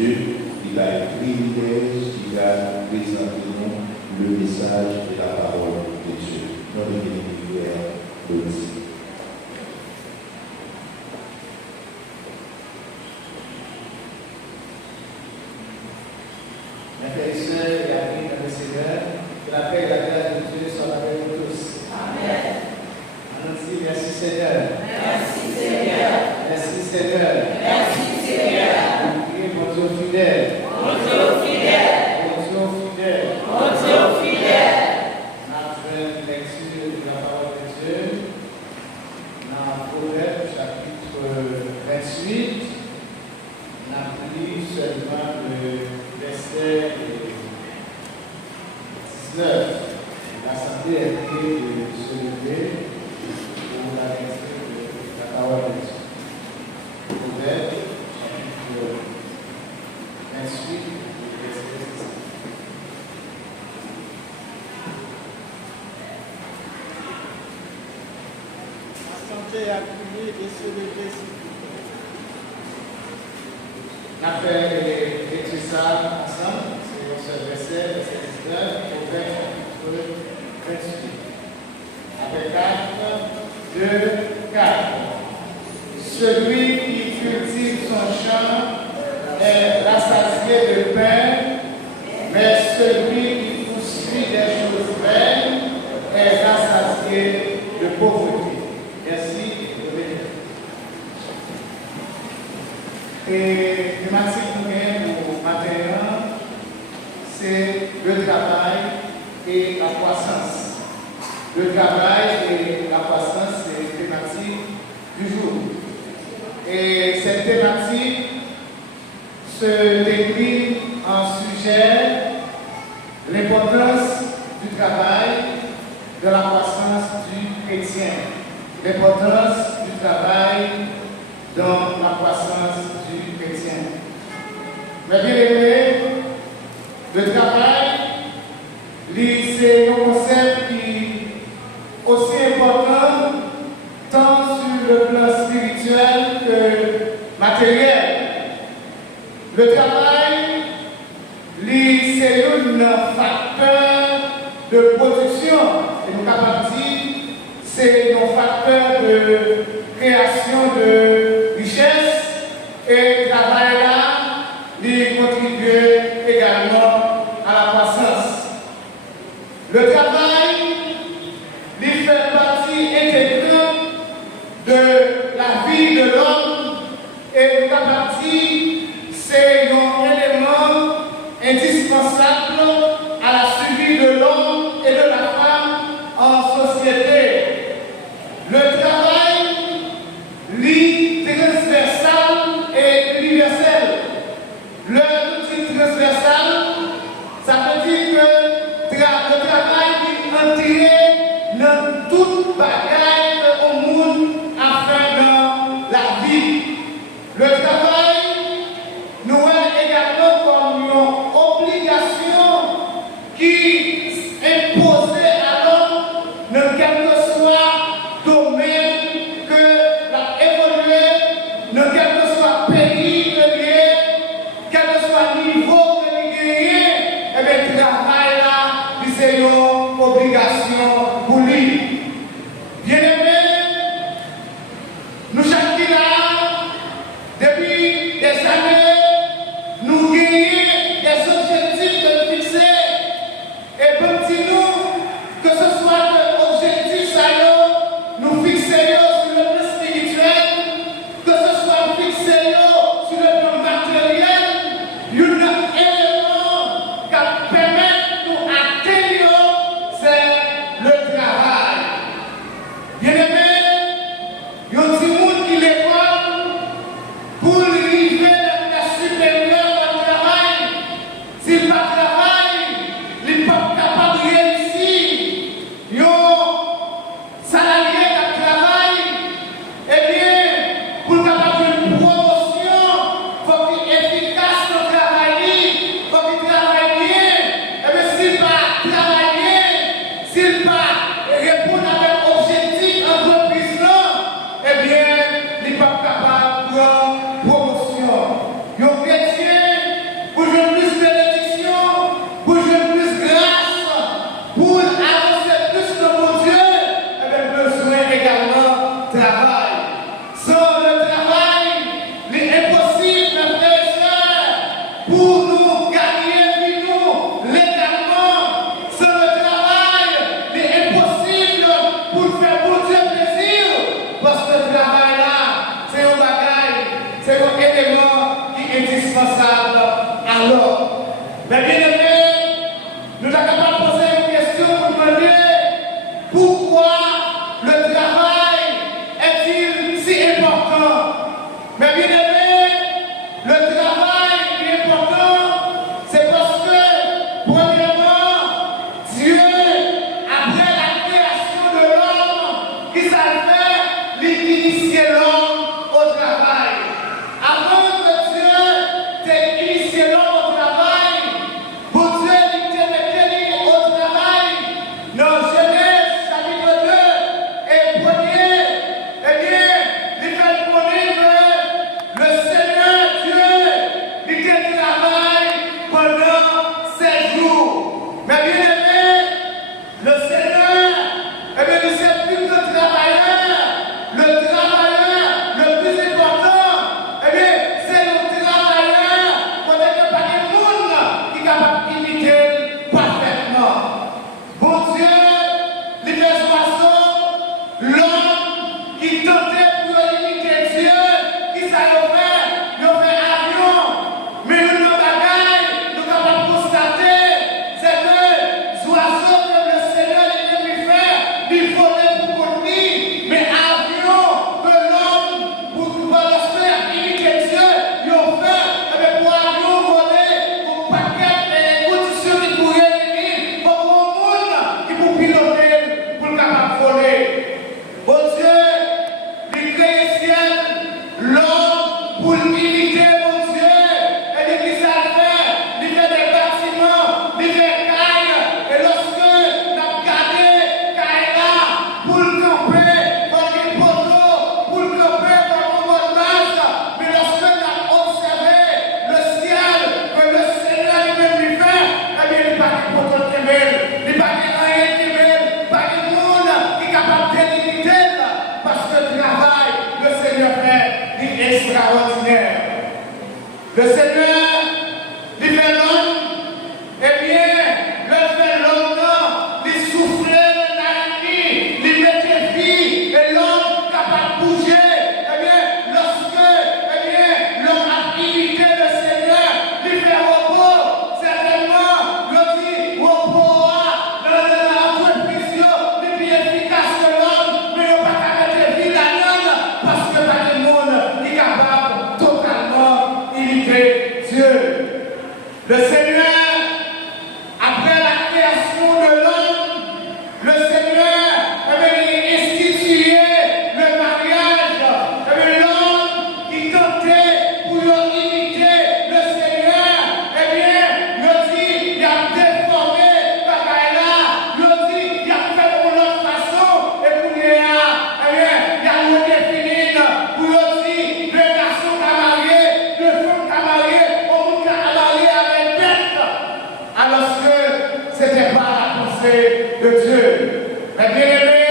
Dieu, il a écrit une thèse qui va présenter le message de la parole de Dieu. Dans les prières aussi. Mes frères et sœurs et amis dans le Seigneur, que la paix et la grâce de Dieu soient avec nous tous. Amen. Allons-y, merci Seigneur. Merci Seigneur. Merci Seigneur. Merci Seigneur. Priez mon Dieu fidèle. Mon Dieu fidèle. Mon Dieu fidèle. Mon Dieu fidèle. Après une lecture de la parole de Dieu, dans Proverbe chapitre 28, on a pris seulement le verset 19. L'Assemblée est priée de se lever pour la lecture de la parole de Dieu. Proverbe chapitre 28, verset 19. L'Assemblée a prié et se lever, s'il vous plaît. On a fait l'étude ça ensemble, c'est dans ce verset 19, Proverbe chapitre 28. Avec 4, 2, 4. Celui qui cultive son champ est rassasié de pain, mais celui qui poursuit des choses vaines est rassasié de pauvreté. Merci. Et thématique pour matin, c'est le travail et la croissance. Le travail et la croissance, c'est thématique du jour. Et cette thématique se décline en sujet l'importance du travail, de la croissance du chrétien. L'importance du travail dans la croissance du chrétien. Mais bien aimé, le travail, c'est un concept qui est aussi important tant sur le plan spirituel que matériel. Le travail, c'est un facteur de production. Et nous avons dit, c'est un facteur de création de richesse et le travail là, il contribue également à la croissance. Le travail, il fait partie intégrante de la vie de l'homme et le travail, c'est un élément indispensable à la survie de l'homme et de la femme en société. Le travail, transversal et universel. Le outil transversal, ça veut dire que le travail est entré dans toute bagaille au monde afin dans la vie. Le travail nous est également comme une obligation qui impose à l'homme dans quel que soit domaine que la évolué, dans quel que soit pays que lié, quel que soit niveau que lié, et bien le travail là, c'est une obligation pour lui. Bien aimé, nous chacun là, depuis des années, nous gagnons des objectifs de fixer. Et pour nous, que ce soit l'objectif, nous fixer sur le plan spirituel, que ce soit fixé sur le plan matériel, il y a un élément qui permet de nous atteindre, c'est le travail. Bien aimé, il y a un petit monde qui l'école pour arriver à la supérieure au travail. S'il pas travaille, il n'est pas capable de réussir. Il y a un salarié qui travaille, eh bien, pour capable une promotion, il faut qu'il soit efficace dans le travail, il faut qu'il travaille bien. Eh bien, s'il pas travailler, s'il pas répondre à l'objectif entreprise, eh bien, il n'est pas capable de prendre promotion. Il y a un chrétien indispensable à l'homme. Mais bien aimé, nous sommes capables de poser une question pour demander pourquoi le travail est-il si important? Mais bien aimé, le travail est important, c'est parce que, premièrement, Dieu, après la création de l'homme, qui savait l'initier l'homme au travail. Avant que Dieu t'ait initié l'homme au travail, pour Dieu, il t'a mis au travail. Dans Genèse chapitre 2 et 1er, eh bien, il fait connaître que le Seigneur Dieu, il travaille pendant 7 jours. Mais bien aimé, le Seigneur, eh bien, il sait plus que le travailleur le plus important, eh bien, c'est le travailleur, peut-être pas le monde qui est capable d'imiter parfaitement. Bon Dieu, il fait oiseaux, l'homme qui tentait pour imiter Dieu, qui ça il fait avion. Mais nous, nos bagailles, nous sommes capables de constater, c'est que les oiseaux que le Seigneur lui fait, il volait pour contenir, mais avion que l'homme, pour lorsque imiter Dieu, il fait, avec pour avion voler, pour paquet et conditions qui pourraient réunir, pour le monde qui pour piloter, pour le capable de voler. Bon Dieu, il crée le ciel, l'homme pour l'imiter, bon Dieu, et il dit ça fait, il fait des bâtiments, il fait caille, et lorsque nous avons gardé caille là, pour le camper, pour le poteau, pour le camper, pour le base, mais lorsque nous avons observé le ciel, que le Seigneur lui fait, eh bien, il n'y a pas de poteau de Kébel, il n'y a pas de rien de Kébel, pas de monde qui est capable de l'imiter, parce que le travail, le Seigneur fait, il est extraordinaire. Le Seigneur, il fait l'homme, eh bien, le fait l'homme, il soufflait dans la nuit, il mettait vie, et l'homme capable de bouger, eh bien, lorsque, eh bien, l'homme a imité le Seigneur, il fait repos, certainement, il dit repos, dans l'entreprise, il est plus efficace que l'homme, mais il n'a pas qu'à mettre vie là-dedans, parce que pas de monde qui est capable totalement imiter Dieu. Le Seigneur, après la création de l'homme, le Seigneur avait institué le mariage. L'homme qui tentait pour imiter le Seigneur, eh bien, il dit, il a déformé par là, il dit, il a fait pour l'autre façon, et pour les eh bien, il a redéfini pour dire, le garçon qui a marié, le femme qui a marié, on qui a marié avec bête, alors que ce n'était pas la pensée de Dieu. Mais bien aimé,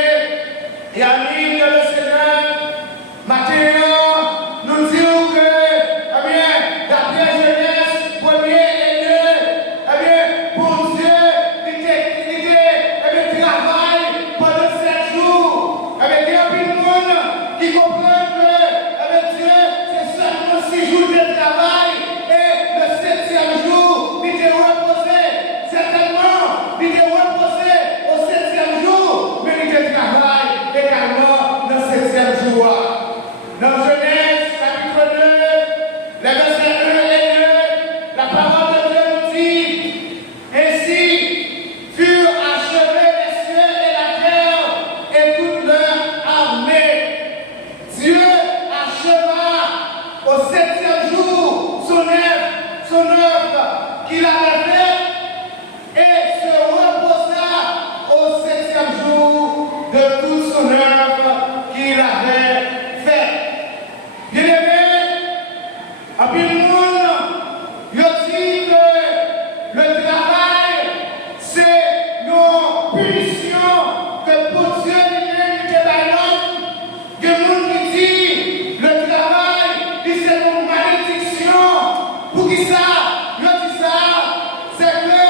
il y a une ligne de le Seigneur, Matthieu nous dit que, eh bien, d'après Genèse 1er et 2, eh bien, pour Dieu, il travaille pendant 7 jours. Eh bien, il y a un peu de monde qui comprend que, eh bien, Dieu, c'est seulement 6 jours de travail, et le 7e jour, il était reposé. Certainement, il était reposé au 7e jour, mais il était travail également dans le 7e jour. Dans Genèse chapitre 2, les versets 1 et 2, la parole de Dieu nous dit, ainsi furent achevés les cieux et la terre et toute leur armée. Dieu acheva au 7e jour son œuvre qu'il avait faite et se reposa au 7e jour de toute son œuvre qu'il avait faite. Bien aimé, à tout le monde, il dit que le travail, c'est nos punitions que pour Dieu lui-même était dans l'homme. Il y a des gens qui disent le travail, c'est une malédiction. Pour qui ça? Je dis ça, c'est que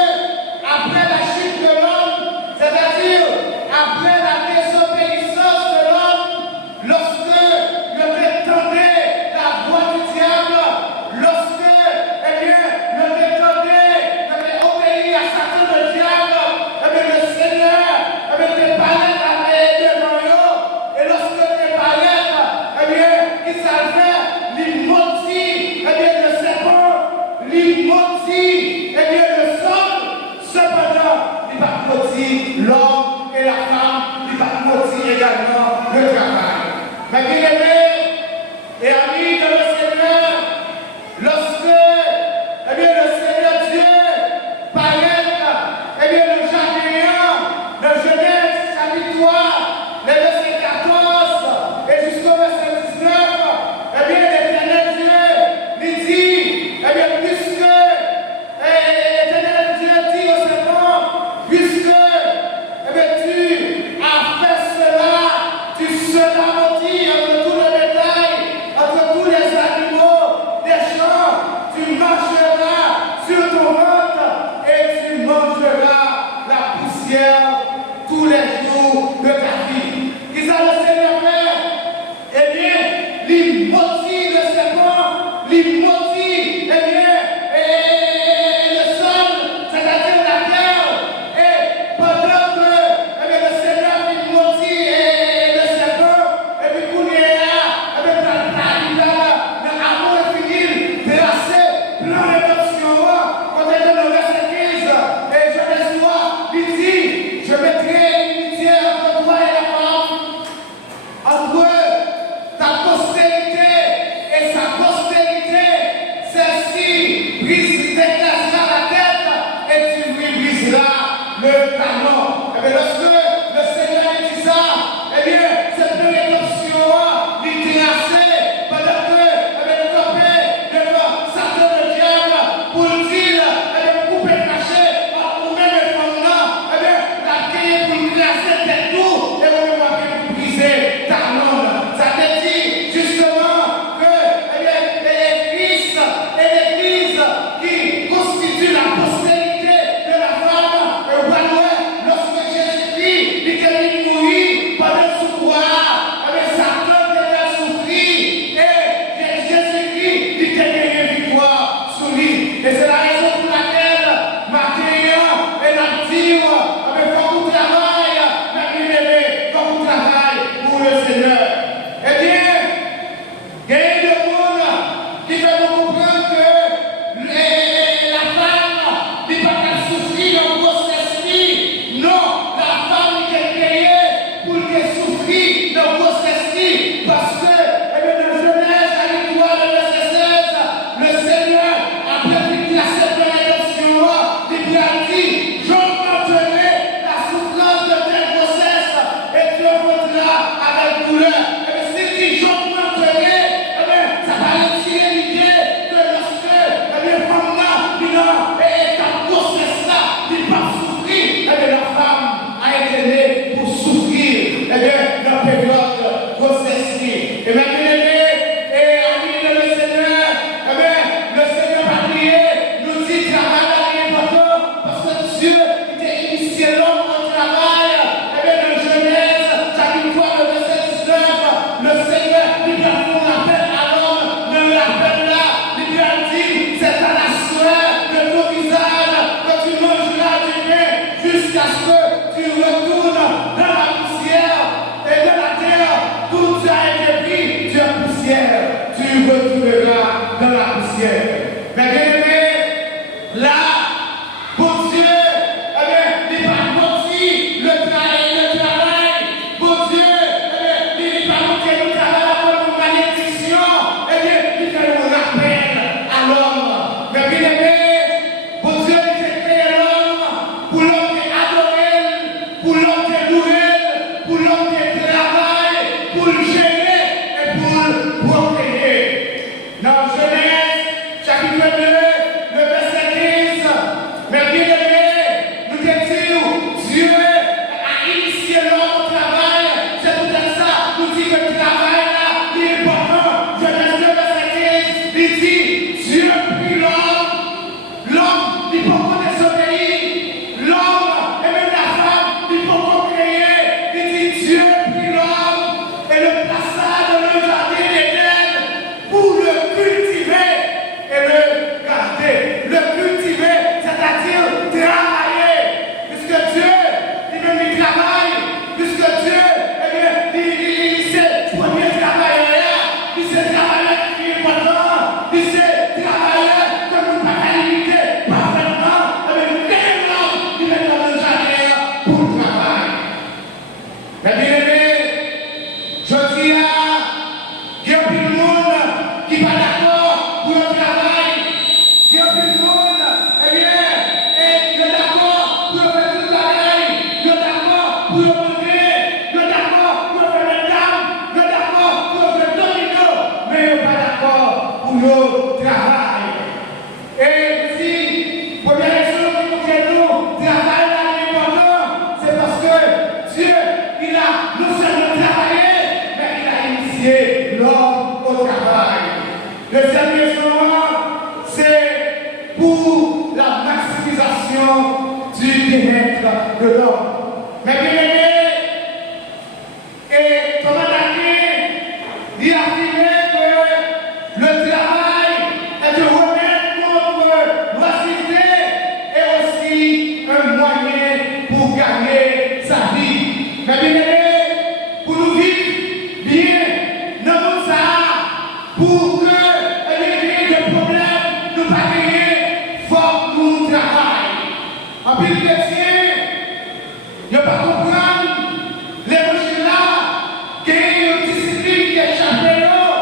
après la chute de l'homme, c'est-à-dire après la désobéissance de l'homme, lorsque il entendait la voix du diable, lorsque, eh il maudit, eh bien, le sol, cependant, il va maudire l'homme et la femme, il va maudire également le travail. Mais bien aimé, et amis de le Seigneur, lorsque, eh bien, le Seigneur Dieu paraît, eh bien, le jardin, le Genèse, chapitre 3, les versets 14 et jusqu'au verset 19, eh bien, l'Éternel Dieu lui dit, eh bien, puisque l'Éternel Dieu dit au serpent, puisque eh bien, tu as fait cela, tu seras maudit entre tous les bétails, entre tous les animaux des champs, tu marcheras sur ton ventre et tu mangeras la poussière tous les jours de ta vie. Qu'est-ce que le Seigneur fait? Eh bien, il maudit le serpent, il maudit, eh bien, le sol, c'est-à-dire la terre. Et pendant que eh bien, le Seigneur il maudit le serpent, et puis pour lui, eh bien, dans l'amour infini, tracé, plein d'options, quand il est dans le verset 15, et Genèse 3, il dit, je mettrai l'unité entre toi et la femme, entre ta postérité et sa postérité, celle-ci t'écrasera la tête et tu lui briseras le talon. Et bien lorsque le Seigneur dit ça, eh bien cette première option, il tracé pendant que le copain devant Satan le diable pour dire, eh bien couper caché, pour même le fondement, eh bien la clé pour tracer tes tours et on va pour briser talon. Ça te dit justement que eh bien, Christ et l'Église qui constituent la postérité de la femme, lorsque Jésus-Christ était mourir pendant ce pouvoir, eh bien Satan était souffrir et Jésus-Christ était gagné victoire sur lui. Et c'est la raison pour laquelle maintenant, et la dire, eh bien, quand vous travaillez, ma bien-aimée, quand vous travaillez pour le Seigneur. Eh bien, il y a des gens qui veulent comprendre que la femme n'est pas qu'à souffrir dans grossesse. Non, la femme est créée pour qu'elle souffre dans grossesse. Parce que, eh bien, dans Genèse, chapitre 3, le verset 16, le Seigneur, après qu'il a cette rédemption, il a dit, j'augmenterai la souffrance de tes grossesses et tu enfanteras avec douleur. Eh bien, s'il dit j'augmenterai, eh bien, ça va retirer l'idée que lorsque, eh bien, femme-là, et ta grossesse-là, il va souffrir, eh bien, la femme a été née pour souffrir, eh bien, dans la période grossesse. Et bien, bien-aimé, et amis de le Seigneur, eh bien, le Seigneur a prié, nous dit travail est important, parce que Dieu était initié l'homme au travail. Eh bien, dans Genèse, chapitre 3, le verset 19, le Seigneur lui a fait un appel à l'homme, ne l'appelle là, lui a dit, c'est à la sueur de ton visage que tu mangeras du pain jusqu'à ce que tu retournes dans la poussière et de la terre. Tout a été pris, tu es poussière, tu retourneras dans la poussière. Mais bien aimé, là, pour Dieu, eh bien, il va montrer le travail. Pour Dieu, eh bien, il va montrer le travail comme une malédiction. Eh bien, il fait un appel à l'homme. Mais bien aimé, pour Dieu, il fait créer l'homme, pour l'homme qui adore, pour l'homme qui louer, pour l'homme qui travaille, pour le gérer et pour le procréer. Dans Genèse, chapitre 2, le verset 15, pour la maximisation du bien-être de l'homme. Mais bien aimé, et Thomas d'Aquin, il a affirmé que le travail est un remède contre l'oisiveté et aussi un moyen pour gagner sa vie. Mais bien aimé, pour nous vivre bien dans le monde, pour que les des problèmes nous pas gagner, il faut que nous travaillions. En plus de chrétien, il ne faut pas comprendre les machines là, qu'il y a une discipline qui échappe à nous,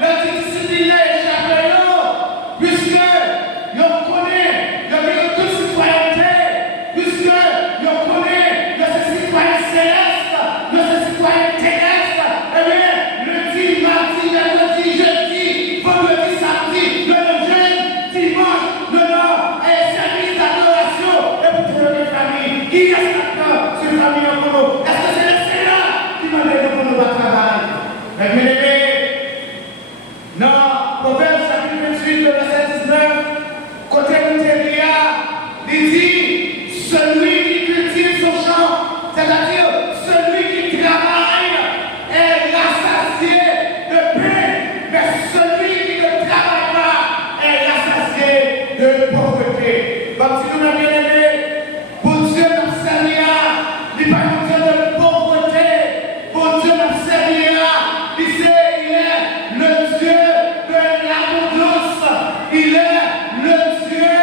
la discipline échappe à nous, puisque nous connaissons toute citoyenneté, puisque nous connaissons notre citoyen céleste, notre citoyen terrestre, eh bien, lundi, mardi, mercredi, jeudi, vendredi, samedi, le jeudi, dimanche, le nord, et service d'adoration, et pour toutes les familles. Qui est-ce maintenant sur la famille en commun? Est-ce que c'est le Seigneur qui m'a donné pour nous travailler? Mais bien aimé, dans Proverbe chapitre 28, verset 19, côté de Téria, il dit celui qui cultive son champ, c'est-à-dire celui qui travaille est rassasié de pain, mais celui qui ne travaille pas est rassasié de pauvreté. Donc si nous l'avons bien aimé, pour Dieu nous servira, il n'est pas un Dieu de pauvreté, pour Dieu nous servira, il est le Dieu de l'abondance, il est le Dieu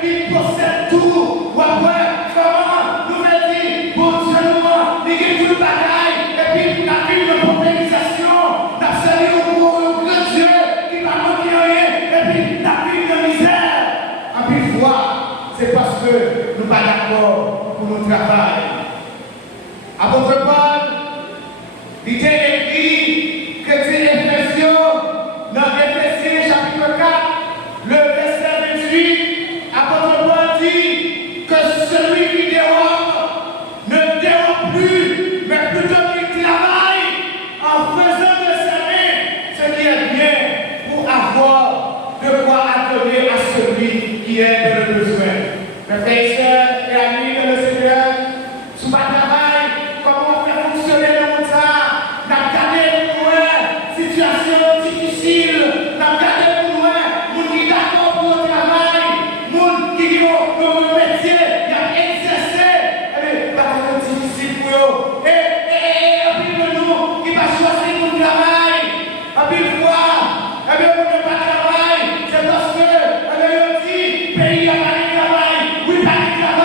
qui possède tout. Ou après, comment nous a dit, pour Dieu nous, il y a tout le bagaille, et puis il a vu une organisation, il a servi au grand Dieu qui va manquer rien, et puis il a vu une misère. En plus, voir, c'est parce que nous ne sommes pas d'accord pour notre travail. Apôtre Paul, il était écrit que c'est Éphésiens, dans Éphésiens chapitre 4, le verset 28, apôtre Paul dit que celui qui dérobe ne dérobe plus, mais plutôt qu'il travaille en faisant de sa main ce qui est bien pour avoir de quoi donner à celui qui est dans le besoin. Mes frères et sœurs et amis de le Seigneur, sous ma travail, comment on fait fonctionner le monde ça, n'a gardé pour nous situation difficile, n'a gardé pour nous, monde qui est d'accord pour le travail, monde qui ont le métier, qui a exercé, eh bien, pas difficile pour eux. Et puis nous, qui va choisir pour le travail, et puis fois, eh bien, on ne pas travail, c'est parce que, eh bien, on dit, pays a pas de travail, oui, pas de travail.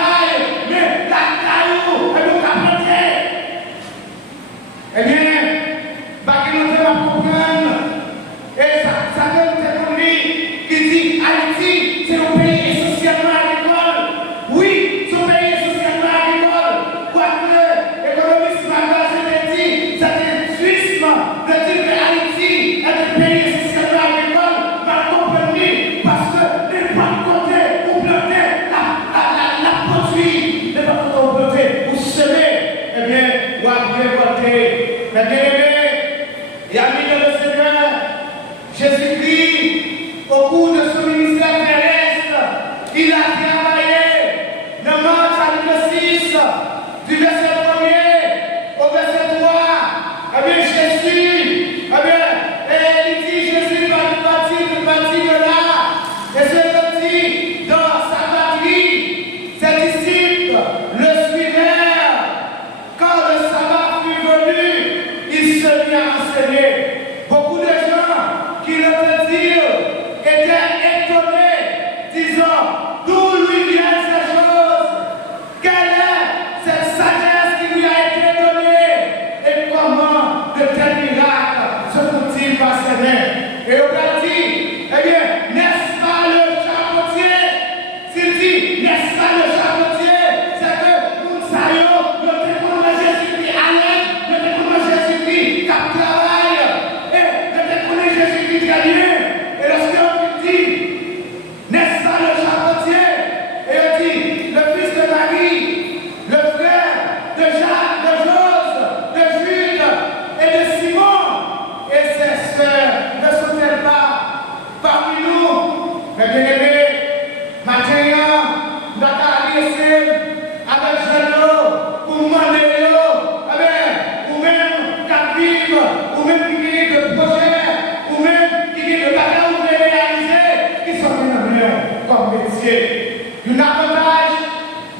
bénéficier. Un avantage,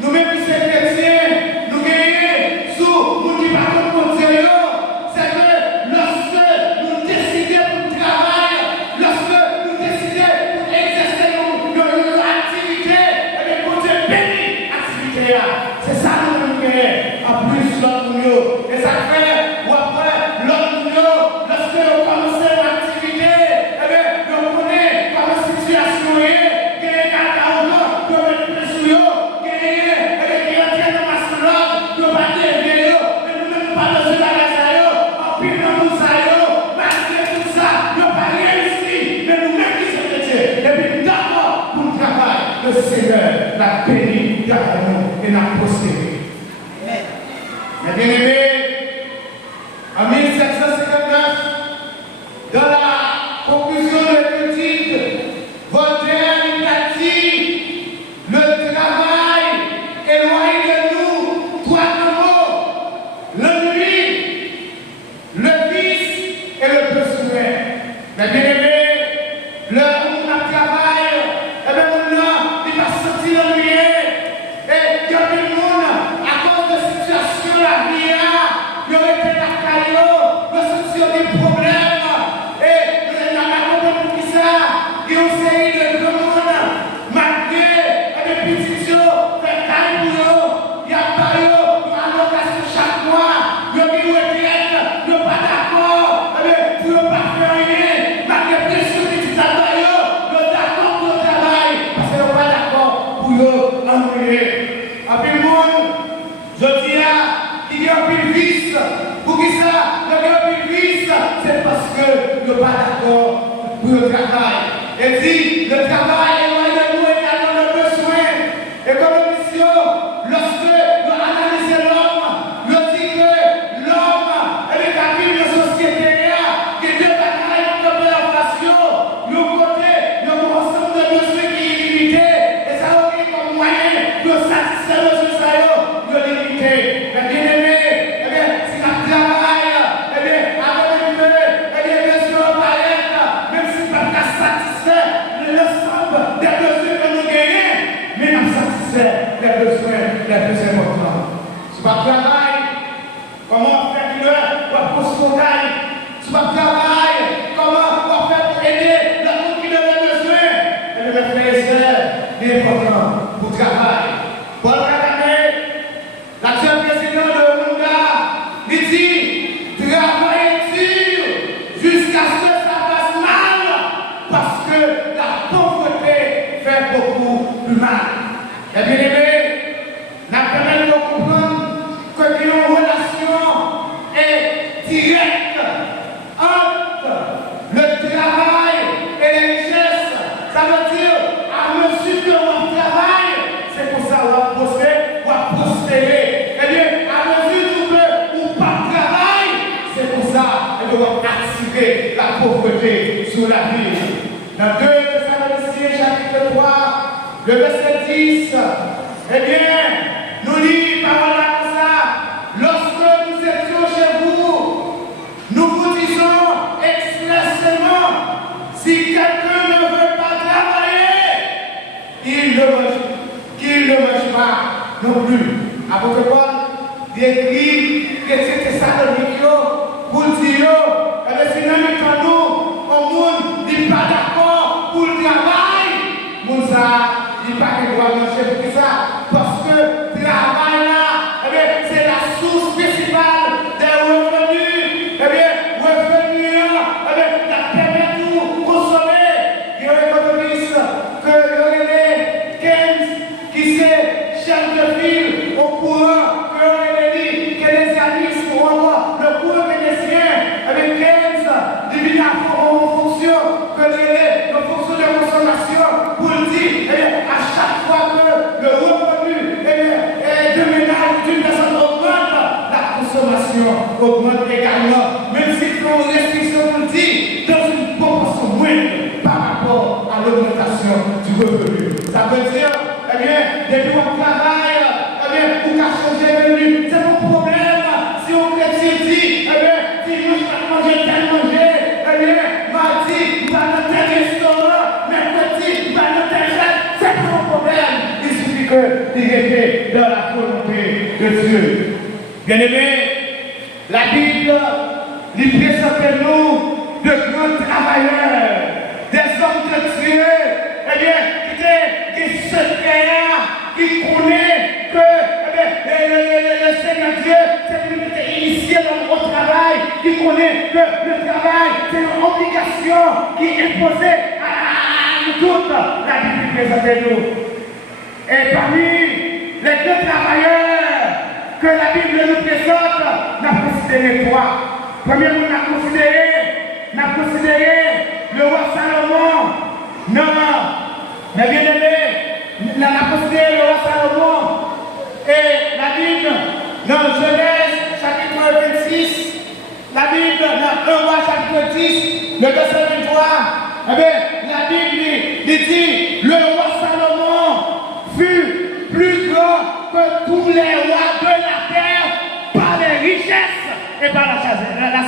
nous-mêmes qui sommes chrétiens, nous gagnons sous nous qui parlons pour Dieu, c'est que lorsque nous décidons pour travailler, lorsque nous décidons pour exercer nos activités, et bien pour Dieu bénit l'activité. C'est ça nous gagnons. En plus, l'autre nous. Et ça fait, ou après, l'autre nous, lorsque nous commençons l'activité, eh bien, nous connaissons comme situation est. Le Seigneur l'a béni derrière nous et l'a prospéré. Mes bien-aimés, en 1759, dans la conclusion de l'étude, Voltaire a dit le travail éloigne de nous trois mots: l'ennui, le vice et le besoin. Mes bien-aimés, l'heure où on travaille, eh bien, il va sortir l'ennui. Et il y a des gens, à cause de la situation de la vie, il y aurait été la caillou, il sortir des problèmes. Et il y a la compagnie pour qui ça, il y a une série de grands malgré des petits choses, des cailles pour eux, il y a pas eu une allocation chaque mois, il y a une retraite, il n'y a pas d'accord, pour ne pas faire rien, malgré la pression des petits travailleurs, il y a d'accord pour le travail, parce qu'ils n'ont pas d'accord pour eux ennuyer. Après le monde, je dis qu'il y a un peu de vice. Pour qui ça? Il y a un peu de vice. C'est parce que nous ne sommes pas d'accord pour le travail. Et dit, le travail est loin de nous et nous avons besoin. Et comme mission, lorsque nous analysons l'homme, nous dit que l'homme est la vie de la société, qui est deux batailles de collaboration. Nous côté, nous avons un ensemble de besoins qui est limité. Et ça a été comme moyen de satisfaire nos besoins de limité. Mais bien aimé, eh bien, si la travail, eh bien, avec un peu, eh bien, bien sûr, même si pas qu'à satisfaire l'ensemble des besoins que nous gagnons, mais à satisfaire les besoins les plus importants. Si pas travail, comment on fait qu'il ou à post-contail? Si pas travail, comment on fait pour aider la monde qui a besoin? Et le frère et sœurs, c'est important pour travailler. Paul Kagame, l'actuel président de Rwanda, il dit travailler dur jusqu'à ce que ça passe mal, parce que la pauvreté fait beaucoup plus mal. Et bien aimé, nous permet de comprendre que une relation est directe entre le travail et les richesses. Ça veut dire, à mesure que on travaille, c'est pour ça qu'on va prospérer. Eh bien, à mesure que on pas travail, c'est pour ça qu'on va activer la pauvreté sur la vie. Dans 2 Thessaloniciens chapitre 3, le verset 10, eh bien, nous lisons par là comme ça: lorsque nous étions chez vous, nous vous disons expressément, si quelqu'un ne veut pas travailler, qu'il ne mange pas non plus. Apôtre Paul, il écrit que c'était ça le micro pour dire, eh bien, si nous mettons nous, au monde, il n'est pas d'accord pour le travail, nous il n'est pas qu'il doit manger pour ça, parce que le travail là, eh bien, c'est la source principale des revenus. Eh bien, revenus, eh bien, la permet de consommer. Il y a un économiste que le Keynes, qui c'est chef de file au courant, que le dit que les amis sont encore le courant keynésien, avec Keynes, divine en fonction que les fonctions de consommation, pour le dire, eh bien, à chaque fois que le revenu de ménage d'une personne augmente, la consommation augmente également, même si nos restrictions nous disent dans une proportion moindre par rapport à l'augmentation du revenu. Ça veut dire, eh bien, depuis on travaille, eh bien, pour qu'à changer de revenu, c'est mon problème. Si on chrétien dit, eh bien, dimanche, pas manger, tel manger, eh bien, mardi, pas dans tel restaurant, mercredi, pas dans tel fête, c'est mon qu'il était dans la volonté de Dieu. Bien-aimés, la Bible lui présente nous de grands travailleurs, des hommes de Dieu, eh bien, qui se créent, qui connaissent que le Seigneur Dieu, c'est lui qui est initié dans au travail, qui connaît que le travail, c'est une obligation qui est imposée à nous toutes. La Bible présente nous. Et parmi les deux travailleurs que la Bible nous présente, nous avons considéré trois. Premièrement, on a considéré le roi Salomon. Non, mais bien aimé, on a considéré le roi Salomon. Et la Bible, dans Genèse, chapitre 26, la Bible, dans 1 roi, chapitre 10, le verset 23, eh bien, la Bible dit, le roi Salomon fut plus grand que tous les rois de la terre par les richesses et par la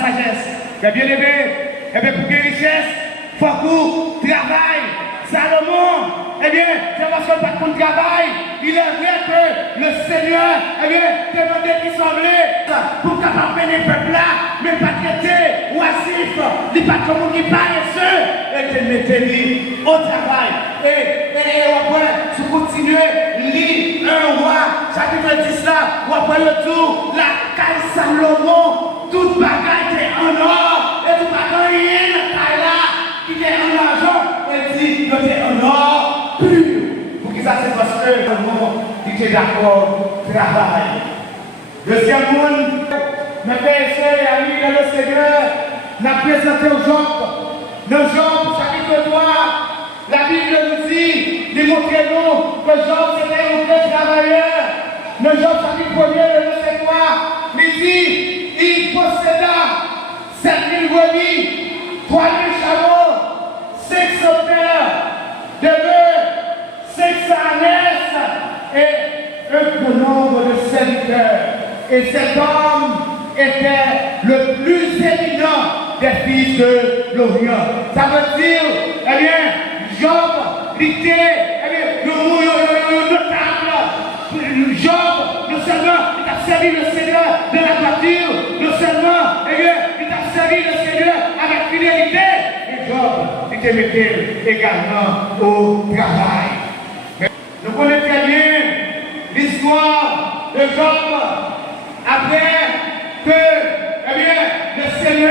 sagesse. Mais bien aimé, eh bien, pour les richesses, il faut qu'on travaille. Salomon, eh bien, c'est parce que pas qu'on travaille. Il est vrai que le Seigneur, eh bien, demandait qu'il semblait pour capable mener le peuple là, mais pas traiter oisif, il pas comme qui paresseux, et qu'il mettait au travail. Et après, si vous continuez, lis 1 roi, chapitre 10 là, ou après le tour, la caille Salomon, toute bagaille était en or, et toute bagaille rien dans la caille là, qui était en argent, elle dit, il était en or pur. Pour qui ça c'est parce que Salomon, il était d'accord, travail. Deuxième monde, mes frères et sœurs et amis dans le Seigneur, n'a présenté aux Job. Dans Job, chapitre 3, la Bible nous dit, il montre nous que Job c'était un vrai travailleur. Dans Job, chapitre 1, le verset 3, il dit, il posséda 7000 brebis, 3000 chameaux, 500 paires de bœufs, 500 ânes et un grand nombre de serviteurs. Et cet homme était le plus éminent des fils de l'Orient. Ça veut dire, eh bien, Job était, eh bien, notable. Job, non seulement il a servi le Seigneur de la voiture, non seulement, eh bien, il a servi le Seigneur avec fidélité, et Job était mis également au travail. Nous connaissons très bien l'histoire de Job. Après que, eh bien, le Seigneur,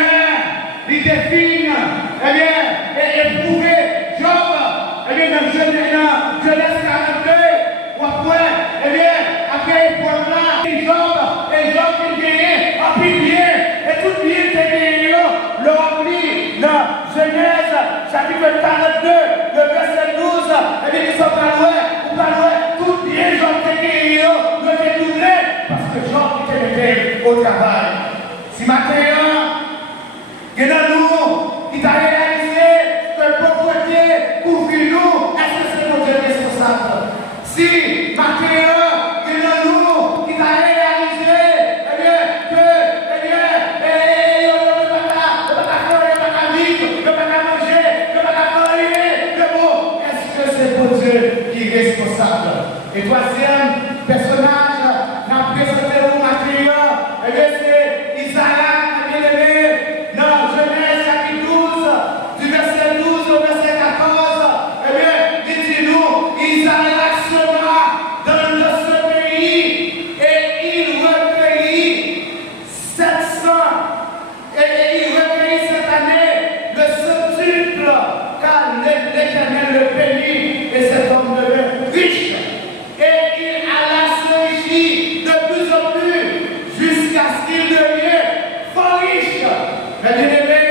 il définit, eh bien, et éprouvé Job, eh bien, dans Genèse 42, ou après, eh bien, après épreuve-là, Job qui gagnait, a pris bien, et tout bien qui gagné, le rempli dans Genèse, chapitre 42, le verset 12, eh bien, ils sont pas loin, tout bien, Job qui gagné, le dédoublé, parce que Job était au travail. Si maintenant, il y a nous qui t'a réalisé que le pauvreté couvre nous, est-ce que c'est notre responsable? Si maintenant, il y a nous qui t'a réalisé, eh bien, que, eh bien, ne peut pas vivre, ne peut pas manger, ne peut pas manger, le mot, est-ce que c'est pour Dieu qui est responsable? Et troisième personnage, n'a présenté au matériel, eh bien, c'est Isaac, bien-aimé, dans Genèse chapitre 12, du verset 12 au verset 14, eh bien, dites-nous, Isaac sera dans ce pays et il recueillit 700, et il recueillit cette année le centuple, car l'Éternel le bénit et cet homme devint riche. Et il alla s'enrichir de plus en plus jusqu'à ce qu'il devienne fort riche. Mais bien aimé,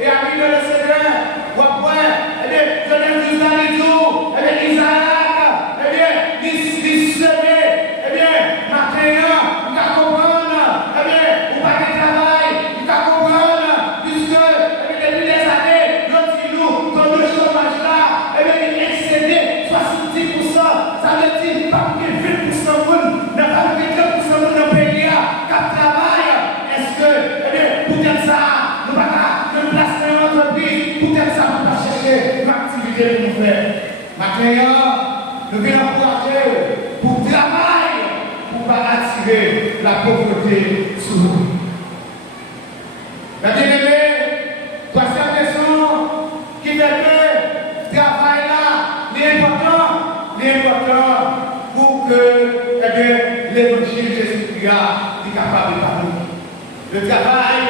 et amis de le Seigneur, ou après, eh bien, Genèse 12 dans les jours, eh bien, Isaac, eh bien, il semait, eh bien, maintenant, il va comprendre, eh bien, ou pas de travail, il va comprendre, puisque, eh bien, depuis des années, nous, dans le chômage là, eh bien, il excédait 70%, ça veut dire pas que 20% de n'a pas que 2% de nos pays qui travaillent. Est-ce que, eh bien, pour comme ça, nous ne pas placer dans l'entreprise, pour comme ça, nous ne pas chercher l'activité que nous faisons. Maintenant, nous venons encourager sourire. La bien-aimée, troisième raison qui fait que le travail là est important pour que l'évangile de Jésus-Christ est capable de parler. Le travail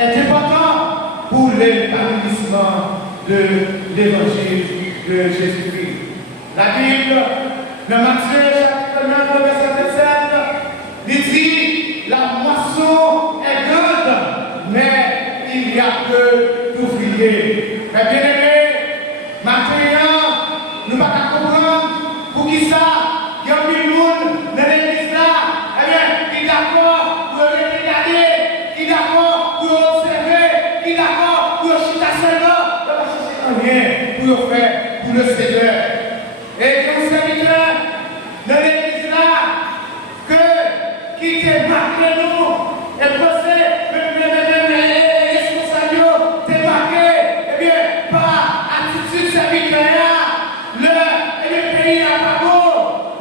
est important pour l'épanouissement de l'évangile de Jésus-Christ. La Bible, dans Matthieu chapitre 9, verset 27, dit la moisson est grande, mais il n'y a que d'ouvriers. Mais bien aimé, maintenant, nous ne pouvons pas comprendre pour qui ça, il y a plus de monde dans l'église là, eh bien, qui est d'accord pour regarder, qui est d'accord pour observer, qui est d'accord pour chuter seulement, de ne chercher rien pour faire pour le Seigneur. Et comme serviteur de l'église là, que qui te marque nous, et procès, les responsables, te marqué, eh bien, par attitude serviteur, le pays n'a pas beau,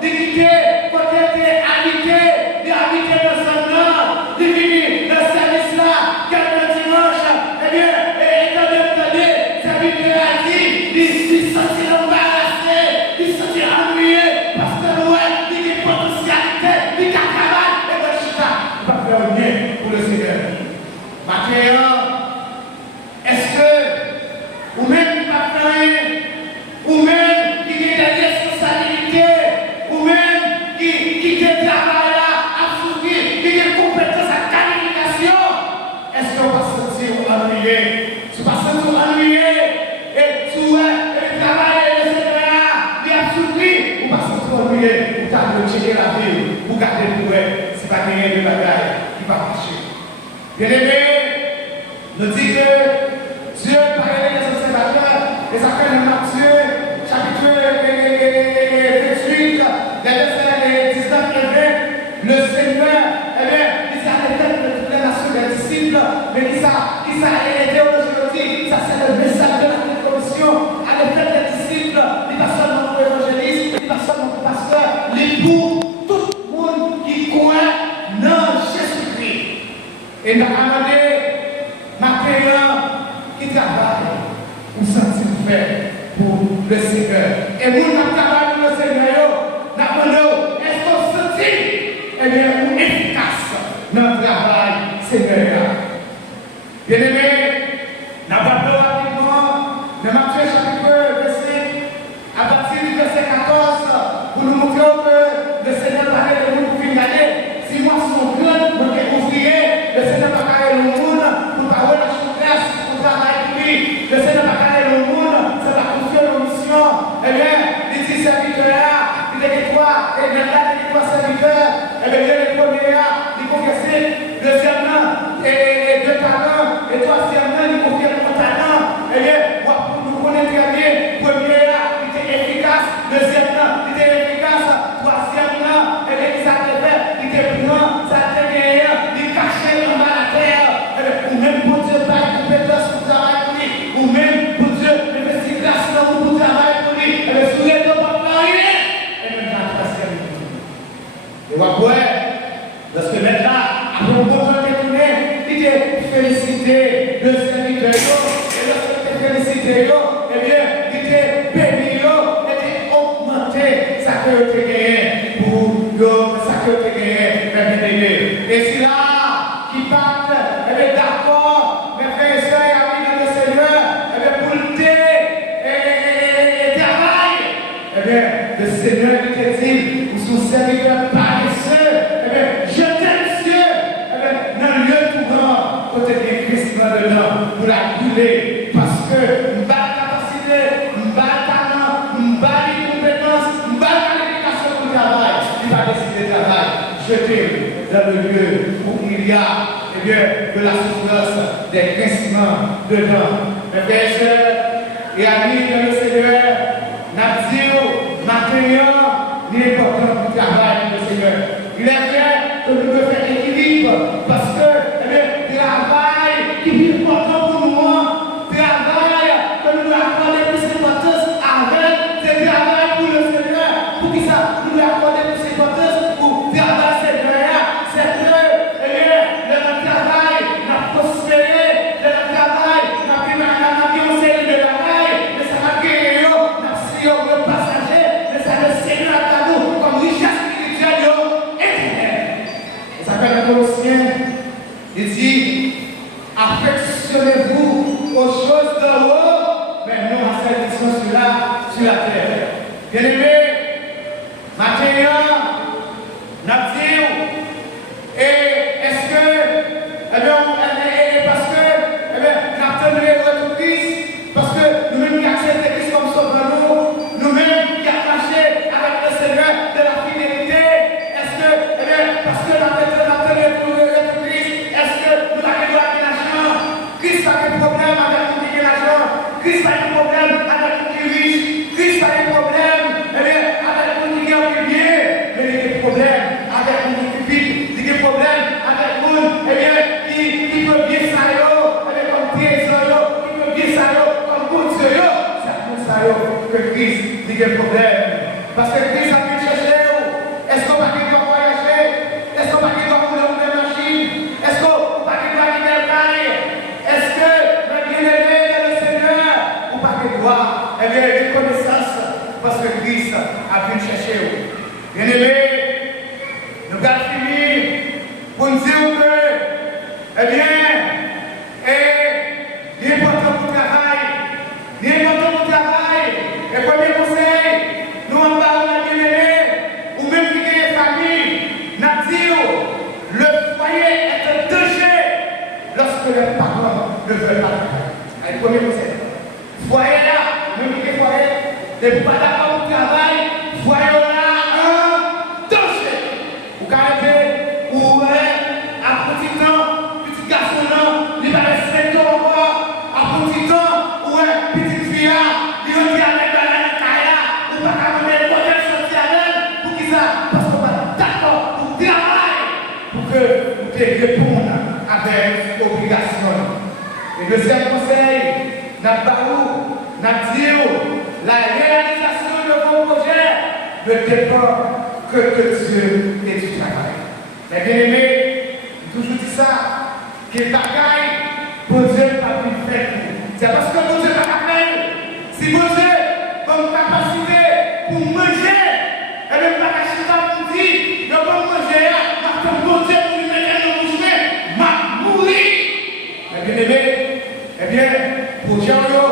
de quitter, côté habité, d'habiter dans son nom, de venir dans ce service là, quelques dimanche, eh bien, et étant donné, serviteur a dit, il sentit embarrassé, il sentit ennuyé, parce que ouais, il y a potentialité, il y a travail, et bien, chita, il va faire rien pour le Seigneur. Maintenant, est-ce que, ou même pas ou même qui a des responsabilités, ou même qui travaille à soutenir, qui a des compétences à qualification, est-ce qu'on va se sentir ennuyé? Si on va se sentir ennuyé, et tu es travailler le Seigneur, il a soutenir, on va se sentir ennuyé, pour t'amener checker la vie, pour garder pour elle, c'est pas rien de bagaille qui va marcher. Bien aimé, nous dit que Dieu parlait des observateurs, et ça fait dans Matthieu, chapitre 28, les versets 19 et 20, le Seigneur, eh bien, il s'est arrêté de toutes les nations des disciples, mais il s'est aidé aujourd'hui, ça c'est le message de la commission, à l'effet des disciples, il pas seulement pour l'évangéliste, il pas seulement pour le pasteur, il pour tout le monde qui croit dans Jésus-Christ. Et nous avons demandé, maintenant, qui travaille pour sentir faire pour le Seigneur. Et nous, nous travaillons pour le Seigneur, nous demandons, est-ce qu'on se dit, eh bien, pour efficace dans le travail Seigneur. Bien aimé, nous avons rapidement, dans Matthieu chapitre 25, à partir du verset 14, pour nous montrer que le Seigneur parlait de nous pour finir l'année. Si moi, son grand, moi qui ouvrier, le Seigneur va parler le monde pour parler la souplesse, pour travailler pour lui. Le Seigneur va parler le monde, ça va confier nos missions. Eh bien, les 10 serviteurs-là, les 3, et bien là, les 3 serviteurs, eh bien, les premiers là, ils confessaient, deuxièmement, et 2 talents, et troisièmement, ils confiaient le talent. Eh bien, nous connaissons très bien, premier là, il était efficace, deuxièmement, il était efficace, troisièmement, et bien, il s'attendait, il était blanc, ça était gagné, il cachait en bas la terre, ou même pour Dieu, pas de compétence pour travailler pour lui, ou même pour Dieu, investir grâce dans vous pour travailler pour lui, et bien, sous les deux, pas rien, et même dans la troisième. Et après, lorsque maintenant, après un bon temps détourné, il était félicité le serviteur, et lorsqu'il était félicité, eh bien, il était béni, il était augmenté, ça que tu gagné pour ça que tu gagné, et c'est là qui partent, eh bien, d'accord, mes frères et sœurs, amis de le Seigneur, eh bien, pour le travail, eh bien, le Seigneur te dit, pour son serviteur paresseux, eh bien, je t'aime, Dieu, eh bien, dans le lieu tout grand, côté de Christ là-dedans, pour la brûler, parce que m'bat capacité, m'bat talent, m'bat les compétences, m'bat qualification pour le travail, il va décider de travail, jeter dans le lieu où il y a, eh bien, de la souffrance, des grincements dedans. Mes frères et sœurs, et amis de le Seigneur, n'a dit, maintenant, il est important pour le travail du Seigneur. Il est vrai que nous devons faire équilibre parce que le travail qui est important pour nous, travail que nous devons accorder plus d'importance avec, c'est travail pour le Seigneur. Pour qui ça? Nous devons accorder plus d'importance pour travail Seigneur. C'est que le Bien-aimés, nous allons finir pour nous dire que, eh bien, il est important pour le travail. Il est important pour le travail. Et premier conseil, nous en parlons à bien-aimés, ou même qui est famille, nous disons, le foyer est un danger lorsque les parents ne veulent pas travailler. C'est le premier conseil. Foyer là, même qui est foyer, n'est pas d'accord pour le travail, foyer là, un danger. Vous caractère, ou à petit temps, petit garçon là, il va rester encore, à petit temps, ou petite fille là, il va dire avec la caille, ou pas qu'à donner le modèle social, pour qui ça, parce qu'on va d'accord pour travailler, pour que vous puissiez répondre avec obligation. Et le deuxième conseil, n'a pas où, n'a dit la réalisation de vos projets ne dépend que de Dieu et du travail. Mais bien aimé, j'ai toujours dit ça, que le bagaille, pour Dieu pas pu faire. C'est parce que pour Dieu n'a pas fait. Si pour Dieu, comme capacité pour manger, et même pas la chita pour dire, je vais manger, parce que pour Dieu, pour lui mettre dans le bouche, m'a mourir. Mais bien aimé, eh bien, pour Jean-Yo,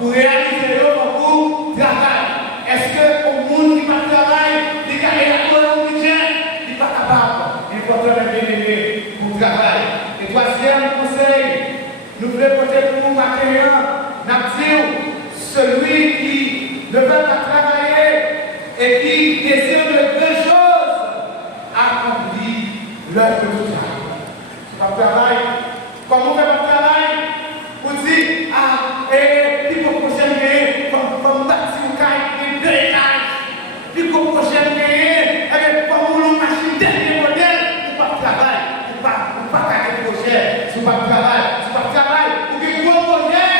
pour réaliser beaucoup de travail, est-ce qu'au monde qui va travailler, les gars, il y a un budget, il n'est pas capable. Il faut bien aimé pour le travail. Et troisième conseil, nous voulons porter pour nous matériel, celui qui ne veut pas travailler et qui désire de deux choses, accomplit l'œuvre du travail. C'est pas le travail. Comment on fait le travail? Pour dire, et puis pour prochaine année, comme bâtir un caille, deux étages, puis pour prochaine année, comme une machine dernier modèle, ou pas de travail, ou pas de projet, ou pas de travail, ou pas de travail, ou bien gros projet,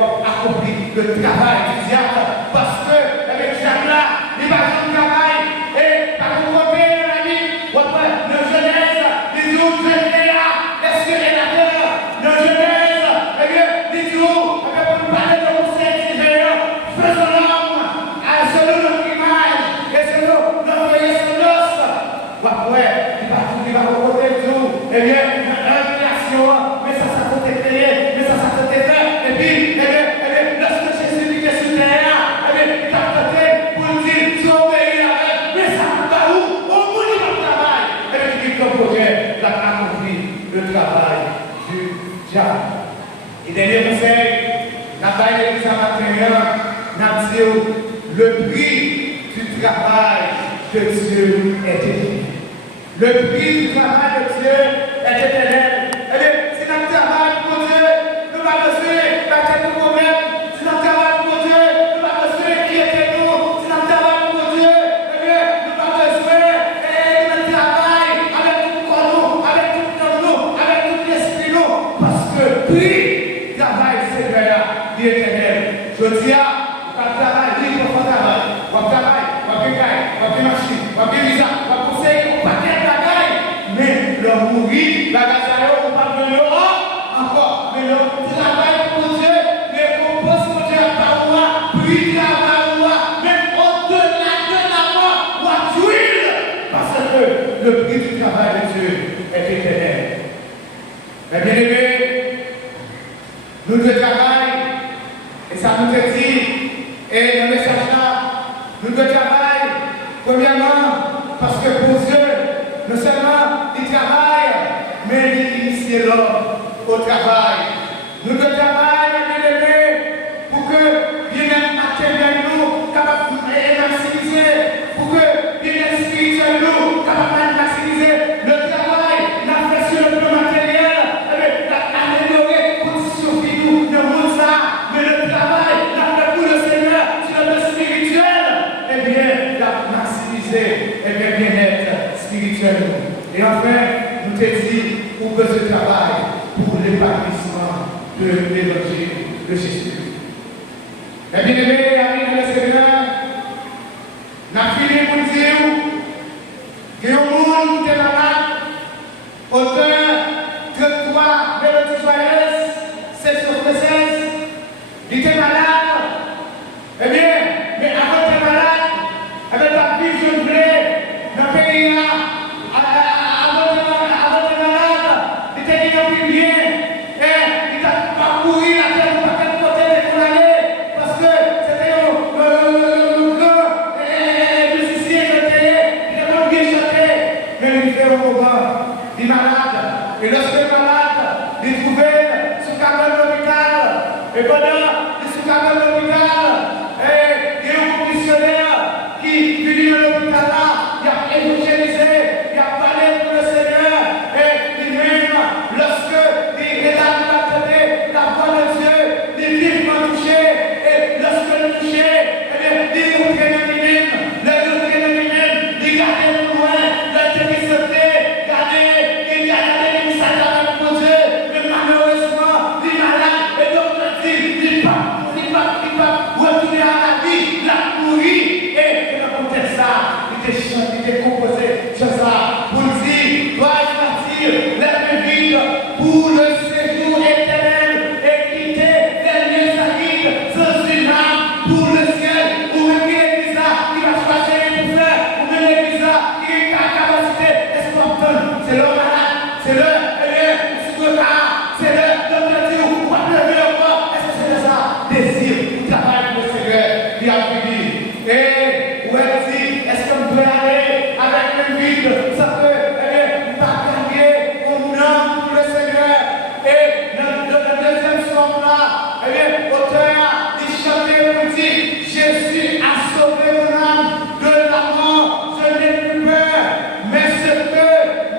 pour accomplir le travail du diable, parce que avec Jacques-là, il va faire le travail, et par contre, on fait la vie, ou après, le jeunesse, les autres là, est-ce que les lateurs, le jeunesse, eh bien, les autres, pour parler de conseil d'ingénieur, faisons l'homme, selon notre image, et selon notre essence, ou après, il va rencontrer tout, eh bien, l'inflation, mais ça peut être créé, mais ça peut être fait, et puis, eh bien, lorsque Jésus dit que sur terre, eh bien, il t'a tenté pour dire, si on veut y aller, mais ça va où? Au bout du travail, et bien, tu dis que le projet t'a accompli le travail du diable. Et dernier conseil, la taille de l'église matérielle, n'a dit le prix du travail de Dieu est éternel. Le prix du travail de Dieu est éternel. Eh bien, si notre travail pour Dieu, nous va besoin d'attendre le problème. Si notre travail pour Dieu, nous va besoin d'inquiéter nous. Si notre travail pour Dieu, eh bien, nous va besoin de notre travail avec tout corps, avec tout nous, avec tout l'esprit nous. Parce que prix du travail, c'est vrai, il est éternel. Je dis à pas de travail, libre pour travail. Pas de travail, pas de caille, pas de machine, pas de visa, pas de conseil, pas de travail. Mais le mourir, la gazelle, on parle de l'eau, encore. Mais le travail pour Dieu, les compos pour Dieu, par moi, puis travail moi, même au-delà de la mort, ou à d'huile. Parce que le prix du travail de Dieu est éternel. Mais bien aimé, nous devons travailler, et ça nous est dit, et le message là, nous devons travailler, premièrement, parce que pour Dieu, non seulement il travaille, mais il initie l'homme au travail. Nous devons travailler, bien aimés, pour que bien-être matériel nous capable de maximiser, pour que bien-être spirituel nous capable de maximiser le travail, la pression sur le plan matériel, améliorer la condition de nous, de monde ça, mais le travail, la fait pour le Seigneur sur le plan spirituel, eh bien, la maximiser, eh bien, bien-être spirituel. Et enfin, nous te disons, pour que ce travail, pour l'épanouissement de l'évangile de Jésus. Et bien aimé, amis de Seigneur, nous avons fini pour dire que le monde qui est malade, auteur 33, Mélodie Joyeuse, 776, il était malade. Eh bien, mais avant d'être malade, avec la vie, je voulais vient au moment, il est malade. Et lorsque il est malade, il trouve sous cabane de l'hôpital. Et pendant il est sous cabane de l'hôpital, il y a un commissionnaire qui vient à l'hôpital là, il a évangélisé, il a parlé pour le Seigneur. Et lui-même, lorsque il est là, la voix de Dieu, il est vivement touché. Et lorsque il est touché, il est rentré dans lui-même. Il est rentré dans lui-même, il garde le loin, il a été sauté, il a gardé les salades pour Dieu. Mais malheureusement, il est malade. Et donc, il va retourner à la vie, il a couru. Et dans le contexte ça, il était composé sur ça pour dire, dois partir, lève vide pour le séjour éternel et quitter les lieux sacriques sans une âme pour le ciel. Ou même l'église là qui va choisir pour faire, ou même l'église là qui est à capacité espontane. C'est le malade, c'est le sous-regard, c'est le d'entendre ou pas lever le corps. Est-ce que c'est ça? Désir, ou travail pour le Seigneur, qui a fini. Et où elle dit, est-ce qu'on peut aller avec le vide? Ça peut pas gagner mon âme pour le Seigneur. Et dans le deuxième somme là, l'auteur dit chanter pour dire, Jésus a sauvé mon âme de la mort, je n'ai plus peur. Mais ce que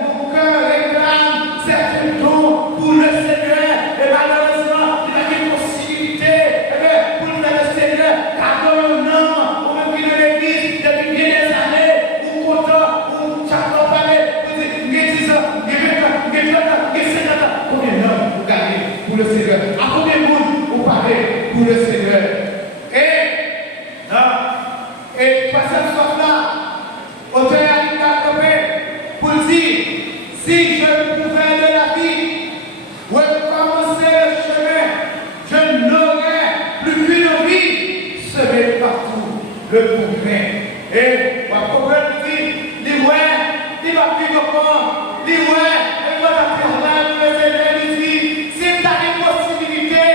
mon cœur réclame, c'est un don pour le Seigneur. Et malheureusement, il a une possibilité pour le Seigneur, car dans un homme, ou même qui est dans l'église, depuis bien des années, ou content, ou chaque fois parler, vous dites, il y a 10 ans, il y a 20 ans, il y a 30 ans, il y a 50 ans. Combien d'hommes vous gagnez pour le Seigneur? À combien de monde vous parlez pour le Seigneur? Et troisième soir là, auteur a trouvé pour dire, si je pouvais de la vie, recommencer le chemin, je n'aurais plus qu'une vie, semer partout le progrès. Et ma comprendre dit, il va vivre encore, il va faire là, il dit, si tu as des possibilités,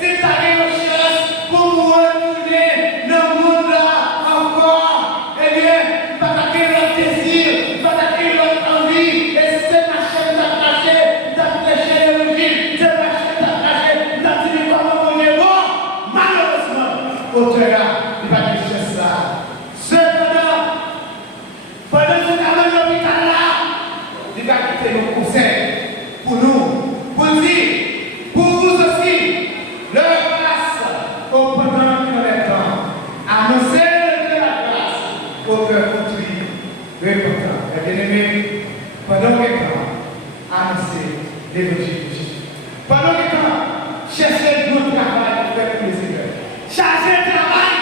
si tu as des recherches pour retourner dans le monde là encore, eh bien, il va attaquer notre désir, il va attaquer notre envie, et c'est ma chaîne d'attacher, d'attacher l'évangile, c'est ma chaîne d'attacher, d'attacher comment on est bon. Malheureusement, auteur là, il va chercher ça. Cependant, pendant ce travail de l'hôpital là, il va quitter nos conseils pour nous, pour dire, pour vous aussi, leur grâce au pendant que nous est temps. Annoncer de la grâce au cœur contrit, repentant. Et bien aimé, pendant que temps, annoncer l'évangile de Jésus. Pendant que temps, chercher notre travail pour faire plaisir. Chercher le travail,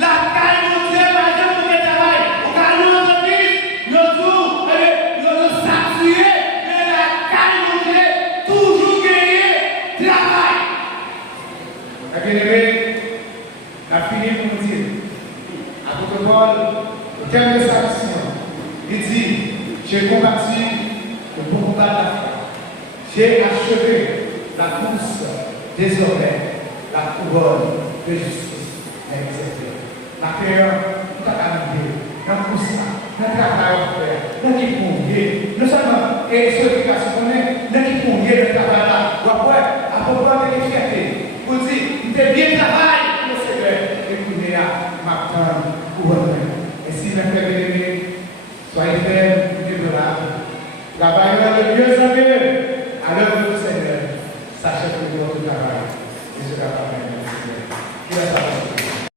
la caille de Dieu, par exemple, pour le travail. Au cas où nous nous saturés, mais la caille de Dieu, toujours gagner travail. Et bien aimé, la fini pour nous dire, apôtre Paul, au terme de sa mission, il dit, j'ai combattu le bon combat de la foi. J'ai achevé la course, désormais la couronne de justice est acceptée. La peur, tout a arrivé, dans tout ça, dans le travail à faire, dans qui convier, non seulement, et ceux qui se connaissent, dans qui convier le travail là, ou après, à propos de fierté, pour dire, il fait bien travail pour le Seigneur, et pour nous, m'attendre couronne. Et si mes frères bien-aimés, soyez fiers.